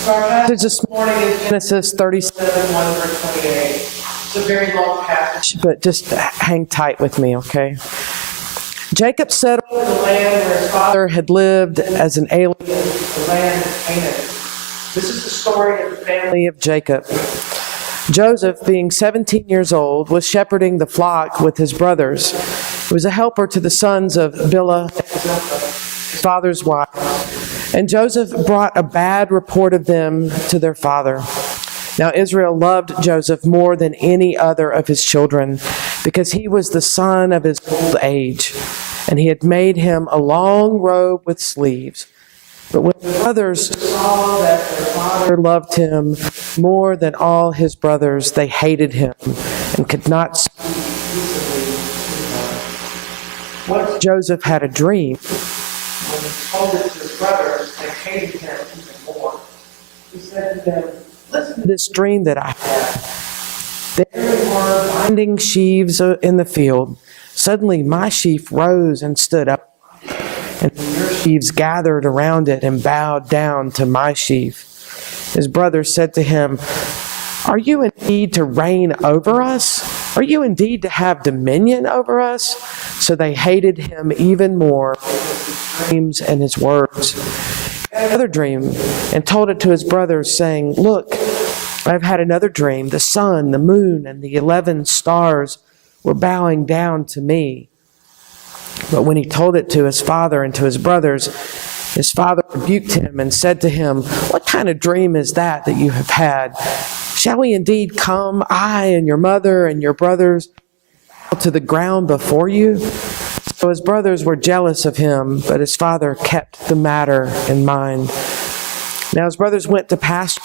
So our passage this morning is Genesis 37, 1 through 28. It's a very long passage, but just hang tight with me, okay? Jacob settled in the land where his father had lived as an alien, the land of Canaan. This is the story of the family of Jacob. Joseph, being 17 years old, was shepherding the flock with his brothers. He was a helper to the sons of Bilhah and Zilpah, his father's wife. And Joseph brought a bad report of them to their father. Now Israel loved Joseph more than any other of his children, because he was the son of his old age, and he had made him a long robe with sleeves. But when the brothers saw that their father loved him more than all his brothers, they hated him and could not speak peaceably to him. Once Joseph had a dream. When he told it to his brothers, they hated him even more. He said to them, "Listen to this dream that I had. There we were binding sheaves in the field. Suddenly my sheaf rose and stood up, and your sheaves gathered around it and bowed down to my sheaf." His brothers said to him, "Are you indeed to reign over us? Are you indeed to have dominion over us?" So they hated him even more with his dreams and his words. He had another dream and told it to his brothers, saying, "Look, I've had another dream. The sun, the moon, and the 11 stars were bowing down to me." But when he told it to his father and to his brothers, his father rebuked him and said to him, "What kind of dream is that you have had? Shall we indeed come, I and your mother and your brothers, to the ground before you?" So his brothers were jealous of him, but his father kept the matter in mind. Now his brothers went to pasture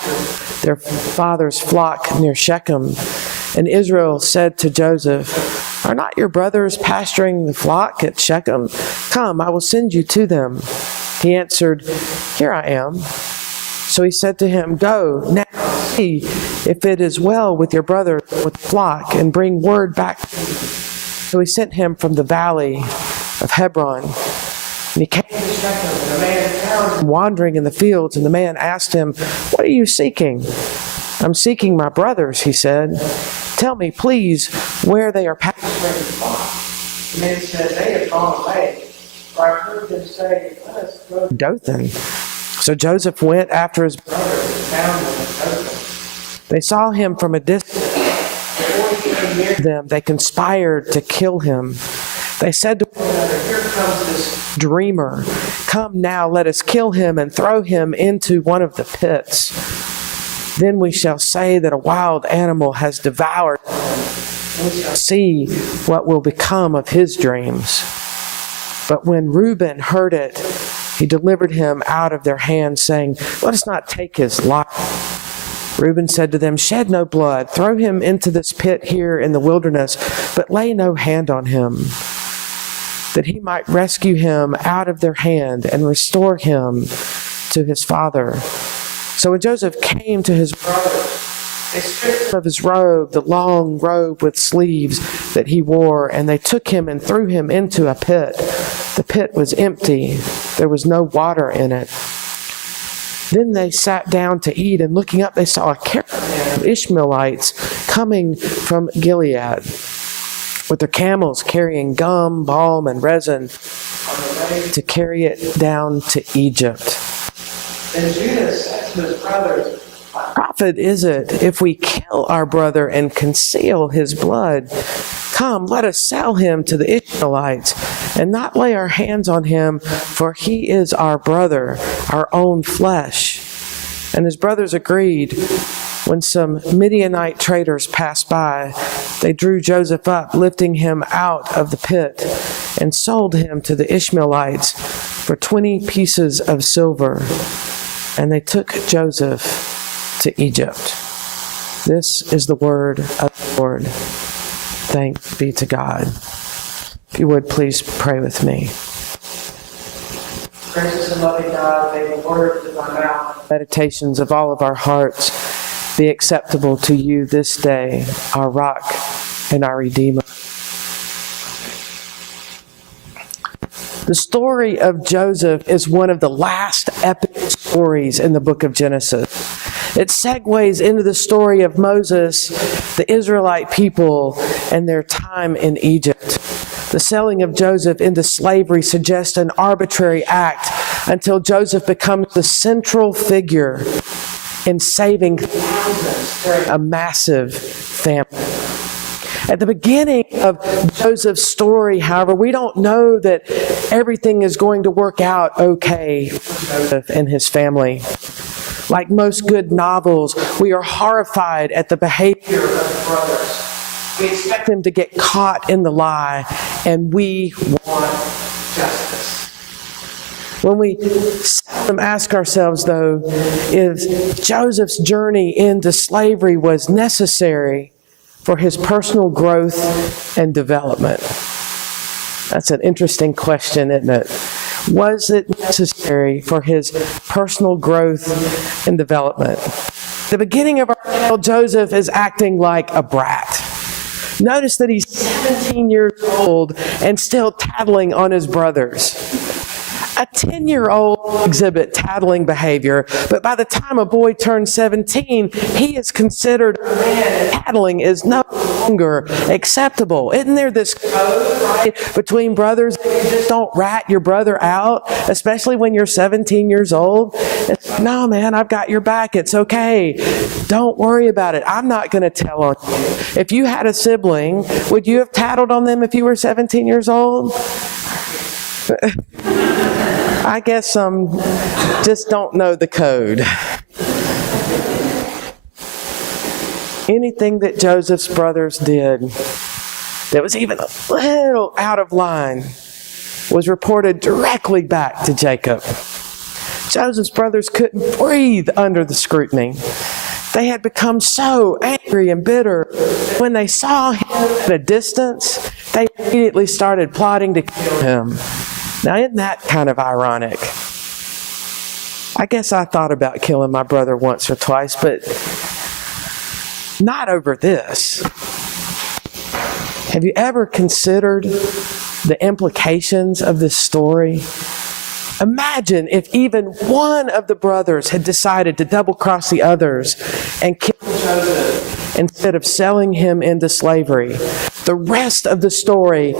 their father's flock near Shechem, and Israel said to Joseph, "Are not your brothers pasturing the flock at Shechem? Come, I will send you to them." He answered, "Here I am." So he said to him, "Go now, see if it is well with your brothers with the flock, and bring word back to me." So he sent him from the valley of Hebron. And he came to Shechem, and a man found him wandering in the fields, and the man asked him, "What are you seeking?" "I'm seeking my brothers," he said. "Tell me, please, where they are pasturing the flock." The man said, "They have gone away, for I heard them say, 'Let us go to Dothan.'" So Joseph went after his brothers and found them at Dothan. They saw him from a distance. Before he came near them, they conspired to kill him. They said to one another, "Here comes this dreamer. Come now, let us kill him and throw him into one of the pits. Then we shall say that a wild animal has devoured him, and we shall see what will become of his dreams." But when Reuben heard it, he delivered him out of their hands, saying, "Let us not take his life." Reuben said to them, "Shed no blood. Throw him into this pit here in the wilderness, but lay no hand on him, that he might rescue him out of their hand and restore him to his father." So when Joseph came to his brothers, they stripped him of his robe, the long robe with sleeves that he wore, and they took him and threw him into a pit. The pit was empty. There was no water in it. Then they sat down to eat, and looking up, they saw a caravan of Ishmaelites coming from Gilead, with their camels carrying gum, balm, and resin on the way to carry it down to Egypt. Then Judah said to his brothers, "What profit is it if we kill our brother and conceal his blood? Come, let us sell him to the Ishmaelites and not lay our hands on him, for he is our brother, our own flesh." And his brothers agreed. When some Midianite traders passed by, they drew Joseph up, lifting him out of the pit, and sold him to the Ishmaelites for 20 pieces of silver. And they took Joseph to Egypt. This is the word of the Lord. Thanks be to God. If you would, please pray with me. Gracious and loving God, may the words of my mouth, meditations of all of our hearts, be acceptable to you this day, our rock and our Redeemer. The story of Joseph is one of the last epic stories in the book of Genesis. It segues into the story of Moses, the Israelite people, and their time in Egypt. The selling of Joseph into slavery suggests an arbitrary act until Joseph becomes the central figure in saving thousands during a massive famine. At the beginning of Joseph's story, however, we don't know that everything is going to work out okay for Joseph and his family. Like most good novels, we are horrified at the behavior of the brothers. We expect them to get caught in the lie, and we want justice. When we seldom ask ourselves, though, if Joseph's journey into slavery was necessary for his personal growth and development. That's an interesting question, isn't it? Was it necessary for his personal growth and development? The beginning of our tale, Joseph is acting like a brat. Notice that he's 17 years old and still tattling on his brothers. A 10-year-old exhibit tattling behavior, but by the time a boy turns 17, he is considered a man, and tattling is no longer acceptable. Isn't there this code, right, between brothers that you just don't rat your brother out, especially when you're 17 years old? It's, no, man, I've got your back. It's okay. Don't worry about it. I'm not going to tell on you. If you had a sibling, would you have tattled on them if you were 17 years old? I guess some just don't know the code. Anything that Joseph's brothers did that was even a little out of line was reported directly back to Jacob. Joseph's brothers couldn't breathe under the scrutiny. They had become so angry and bitter. When they saw him at a distance, they immediately started plotting to kill him. Now, isn't that kind of ironic? I guess I thought about killing my brother once or twice, but not over this. Have you ever considered the implications of this story? Imagine if even one of the brothers had decided to double-cross the others and kill Joseph instead of selling him into slavery. The rest of the story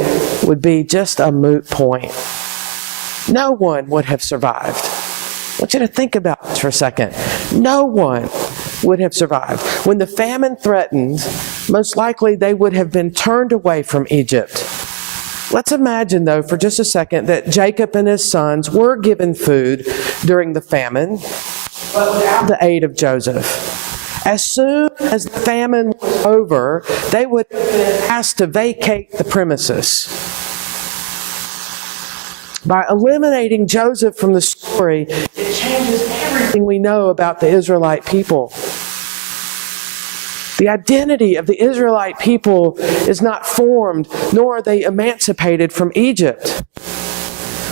would be just a moot point. No one would have survived. I want you to think about this for a second. No one would have survived. When the famine threatened, most likely they would have been turned away from Egypt. Let's imagine, though, for just a second, that Jacob and his sons were given food during the famine, but without the aid of Joseph. As soon as the famine was over, they would have been asked to vacate the premises. By eliminating Joseph from the story, it changes everything we know about the Israelite people. The identity of the Israelite people is not formed, nor are they emancipated from Egypt.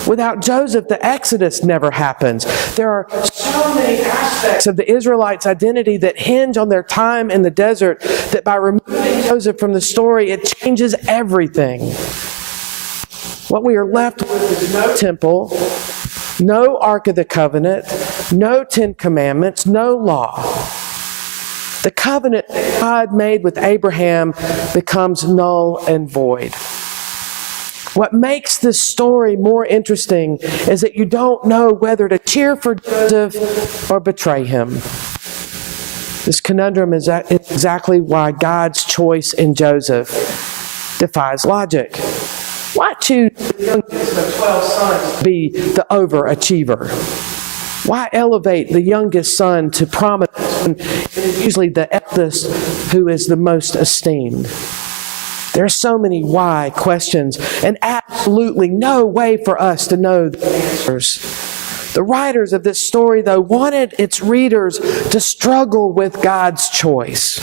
Without Joseph, the Exodus never happens. There are so many aspects of the Israelites' identity that hinge on their time in the desert that by removing Joseph from the story, it changes everything. What we are left with is no temple, no Ark of the Covenant, no 10 Commandments, no law. The covenant that God made with Abraham becomes null and void. What makes this story more interesting is that you don't know whether to cheer for Joseph or betray him. This conundrum is exactly why God's choice in Joseph defies logic. Why choose the youngest of 12 sons to be the overachiever? Why elevate the youngest son to prominence when it is usually the eldest who is the most esteemed? There are so many why questions and absolutely no way for us to know the answers. The writers of this story, though, wanted its readers to struggle with God's choice.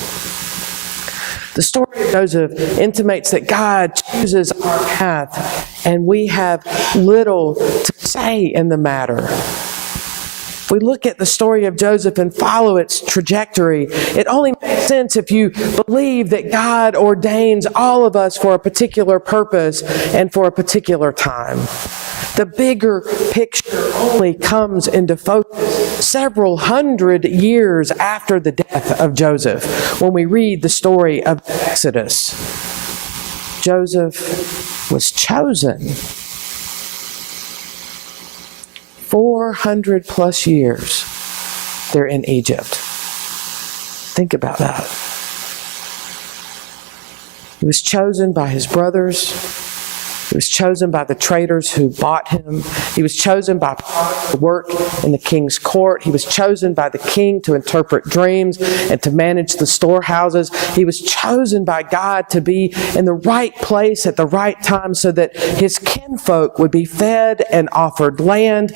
The story of Joseph intimates that God chooses our path, and we have little to say in the matter. If we look at the story of Joseph and follow its trajectory, it only makes sense if you believe that God ordains all of us for a particular purpose and for a particular time. The bigger picture only comes into focus several hundred years after the death of Joseph. When we read the story of Exodus, Joseph was chosen 400 plus years they're in Egypt. Think about that. He was chosen by his brothers. He was chosen by the traders who bought him. He was chosen by to work in the king's court. He was chosen by the king to interpret dreams and to manage the storehouses. He was chosen by God to be in the right place at the right time so that his kinfolk would be fed and offered land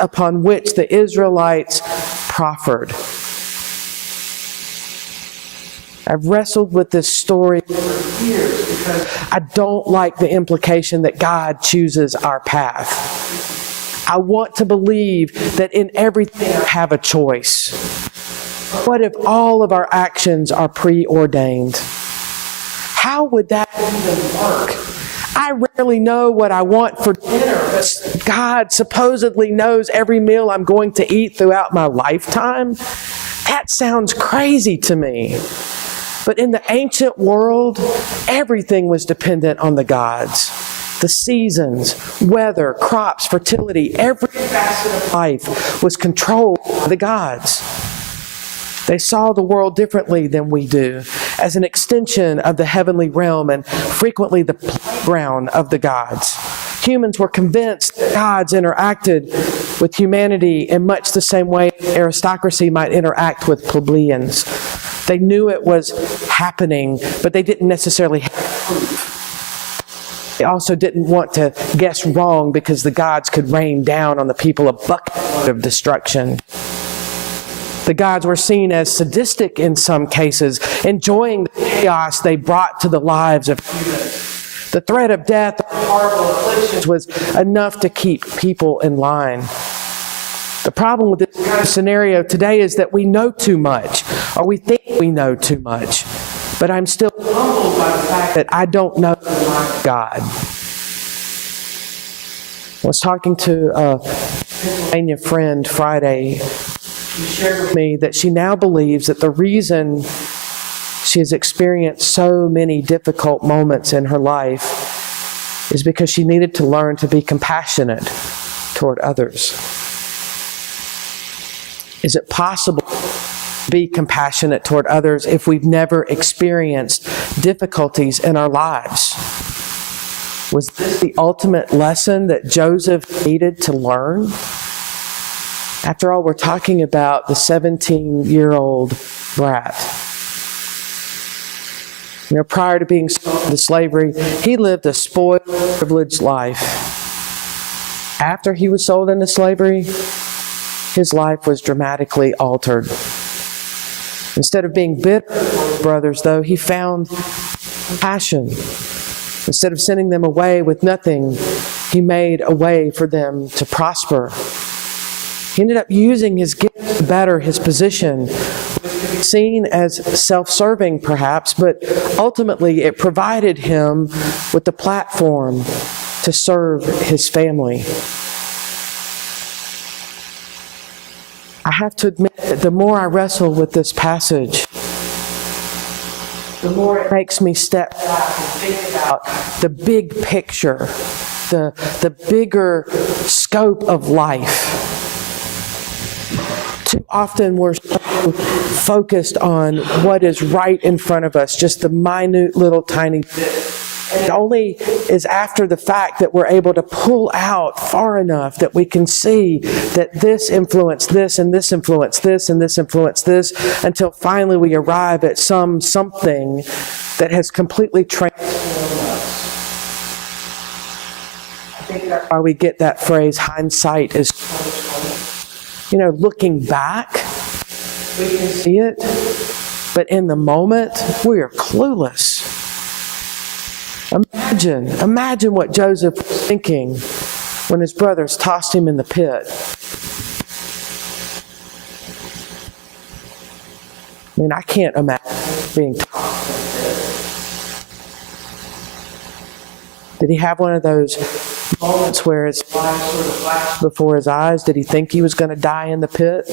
upon which the Israelites proffered. I've wrestled with this story for years because I don't like the implication that God chooses our path. I want to believe that in everything I have a choice. What if all of our actions are preordained? How would that even work? I rarely know what I want for dinner, but God supposedly knows every meal I'm going to eat throughout my lifetime. That sounds crazy to me. But in the ancient world, everything was dependent on the gods. The seasons, weather, crops, fertility, every facet of life was controlled by the gods. They saw the world differently than we do, as an extension of the heavenly realm and frequently the playground of the gods. Humans were convinced that gods interacted with humanity in much the same way aristocracy might interact with plebeians. They knew it was happening, but they didn't necessarily have proof. They also didn't want to guess wrong because the gods could rain down on the people a bucket of destruction. The gods were seen as sadistic in some cases, enjoying the chaos they brought to the lives of humans. The threat of death or horrible afflictions was enough to keep people in line. The problem with this kind of scenario today is that we know too much, or we think we know too much. But I'm still humbled by the fact that I don't know God. I was talking to a Pennsylvania friend Friday. She shared with me that she now believes that the reason she has experienced so many difficult moments in her life is because she needed to learn to be compassionate toward others. Is it possible to be compassionate toward others if we've never experienced difficulties in our lives? Was this the ultimate lesson that Joseph needed to learn? After all, we're talking about the 17-year-old brat. You know, prior to being sold into slavery, he lived a spoiled, privileged life. After he was sold into slavery, his life was dramatically altered. Instead of being bitter toward his brothers, though, he found compassion. Instead of sending them away with nothing, he made a way for them to prosper. He ended up using his gift to better his position, seen as self-serving perhaps, but ultimately it provided him with the platform to serve his family. I have to admit that the more I wrestle with this passage, the more it makes me step back and think about the big picture, the bigger scope of life. Too often we're so focused on what is right in front of us, just the minute little tiny bit. It only is after the fact that we're able to pull out far enough that we can see that this influenced this, and this influenced this, and this influenced this, until finally we arrive at something that has completely transformed us. I think that's why we get that phrase, hindsight is 20/20. You know, looking back, we can see it, but in the moment, we are clueless. Imagine what Joseph was thinking when his brothers tossed him in the pit. I mean, I can't imagine being tossed in the pit. Did he have one of those moments where his life sort of flashed before his eyes? Did he think he was going to die in the pit?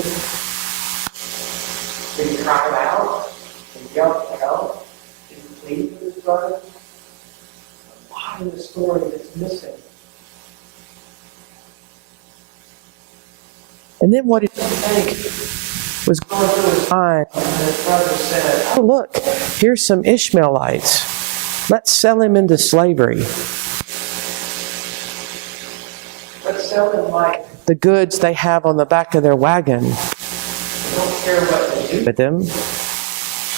Did he cry out and yell for help? Did he plead with his brothers? A lot in the story that's missing. And then what did he think was going through his mind when his brother said, "Oh, look, here's some Ishmaelites. Let's sell him into slavery. Let's sell him like the goods they have on the back of their wagon. We don't care what they do with him.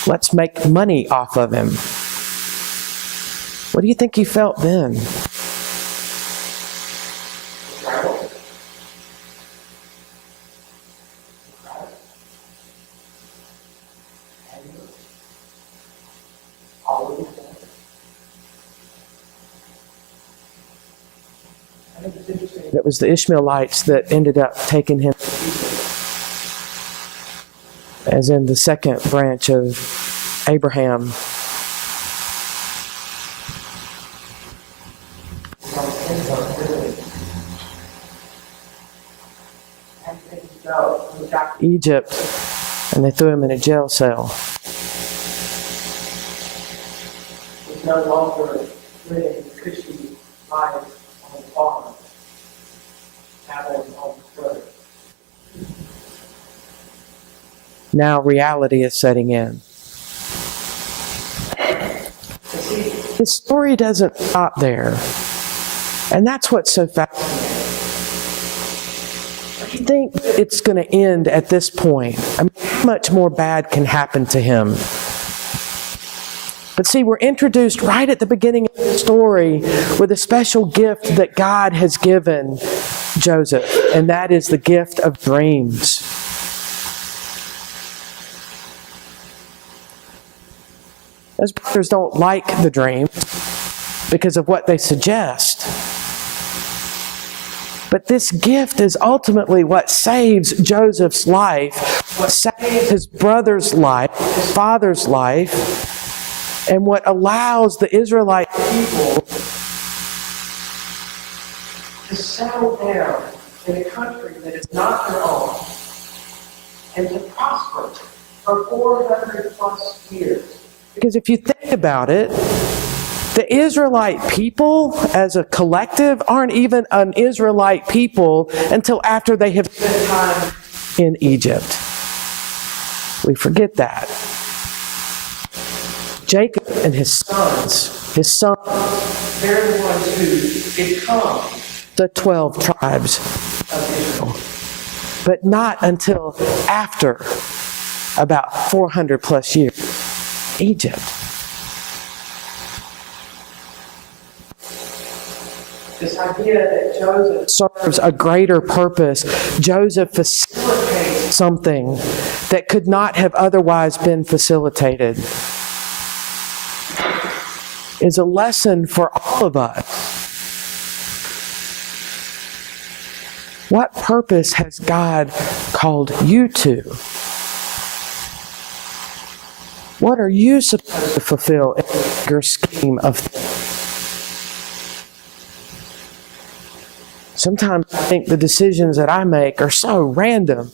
Let's make money off of him." What do you think he felt then? It was the Ishmaelites that ended up taking him, as in the second branch of Abraham. Egypt, and they threw him in a jail cell. He's no longer living cushy life on the farm. Now reality is setting in. The story doesn't stop there. And that's what's so fascinating. I think it's going to end at this point. I mean, how much more bad can happen to him? But see, we're introduced right at the beginning of the story with a special gift that God has given Joseph, and that is the gift of dreams. His brothers don't like the dreams because of what they suggest. But this gift is ultimately what saves Joseph's life, what saves his brother's life, his father's life, and what allows the Israelite people to settle down in a country that is not their own and to prosper for 400 plus years. Because if you think about it, the Israelite people as a collective aren't even an Israelite people until after they have spent time in Egypt. We forget that. Jacob and his sons, they're the ones who become the 12 tribes of Israel. But not until after about 400 plus years. Egypt. This idea that Joseph serves a greater purpose, Joseph facilitates something that could not have otherwise been facilitated, is a lesson for all of us. What purpose has God called you to? What are you supposed to fulfill in your scheme of things? Sometimes I think the decisions that I make are so random.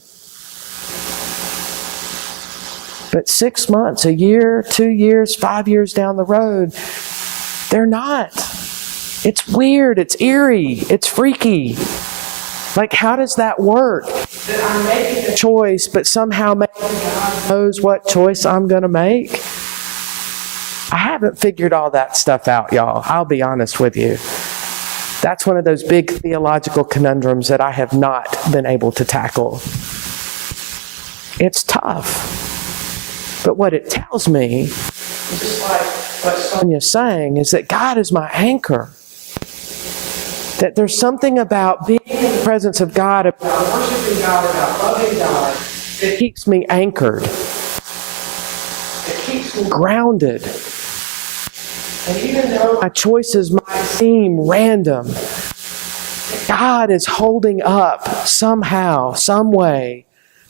But 6 months, a year, 2 years, 5 years down the road, they're not. It's weird, it's eerie, it's freaky. Like, how does that work? That I'm making a choice, but somehow maybe God knows what choice I'm going to make? I haven't figured all that stuff out, y'all. I'll be honest with you. That's one of those big theological conundrums that I have not been able to tackle. It's tough. But what it tells me, just like what Sonia's saying, is that God is my anchor. That there's something about being in the presence of God, about worshiping God, about loving God, that keeps me anchored. It keeps me grounded. And even though my choices might seem random, God is holding up somehow, some way,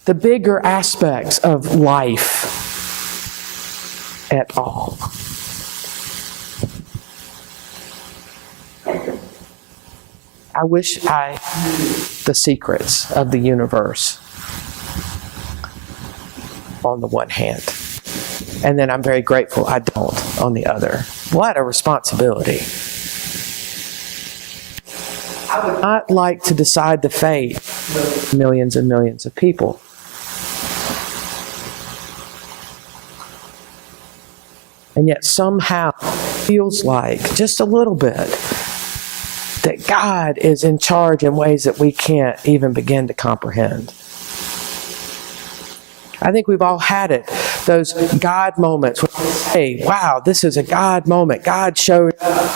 the bigger aspects of life at all. I wish I knew the secrets of the universe on the one hand. And then I'm very grateful I don't on the other. What a responsibility. I would not like to decide the fate of millions and millions of people. And yet somehow it feels like, just a little bit, that God is in charge in ways that we can't even begin to comprehend. I think we've all had it, those God moments when we say, wow, this is a God moment. God showed up.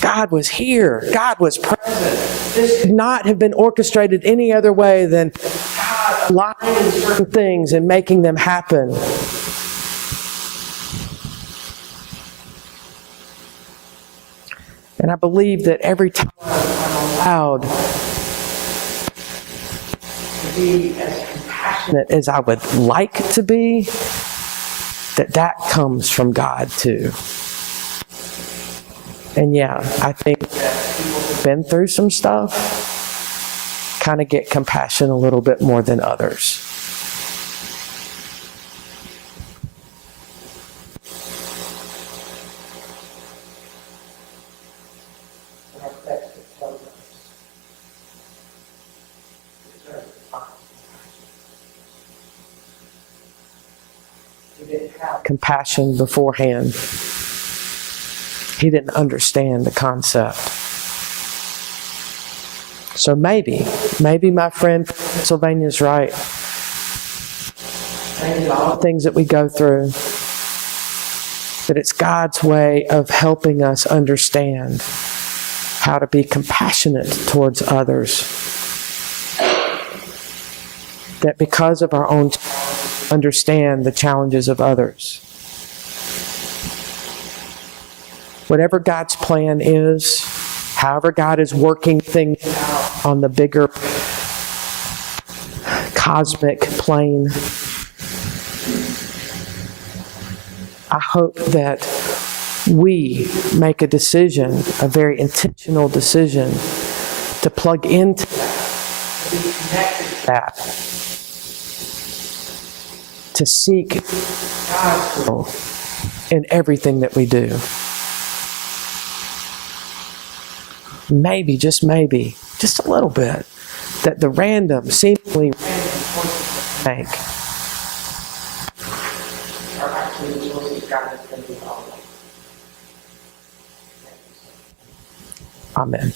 God was here. God was present. This could not have been orchestrated any other way than God aligning certain things and making them happen. And I believe that every time I'm allowed to be as compassionate as I would like to be, that comes from God too. And yeah, I think that people who've been through some stuff kind of get compassion a little bit more than others. He didn't have compassion beforehand. He didn't understand the concept. So maybe my friend from Pennsylvania's right. Maybe all the things that we go through, that it's God's way of helping us understand how to be compassionate towards others. That because of our own understand the challenges of others. Whatever God's plan is, however God is working things out on the bigger cosmic plane, I hope that we make a decision, a very intentional decision, to plug into that, to be connected to that, to seek God's will in everything that we do. Maybe, just a little bit, that the seemingly random choices we make are actually the choices God is going to do all of. Amen.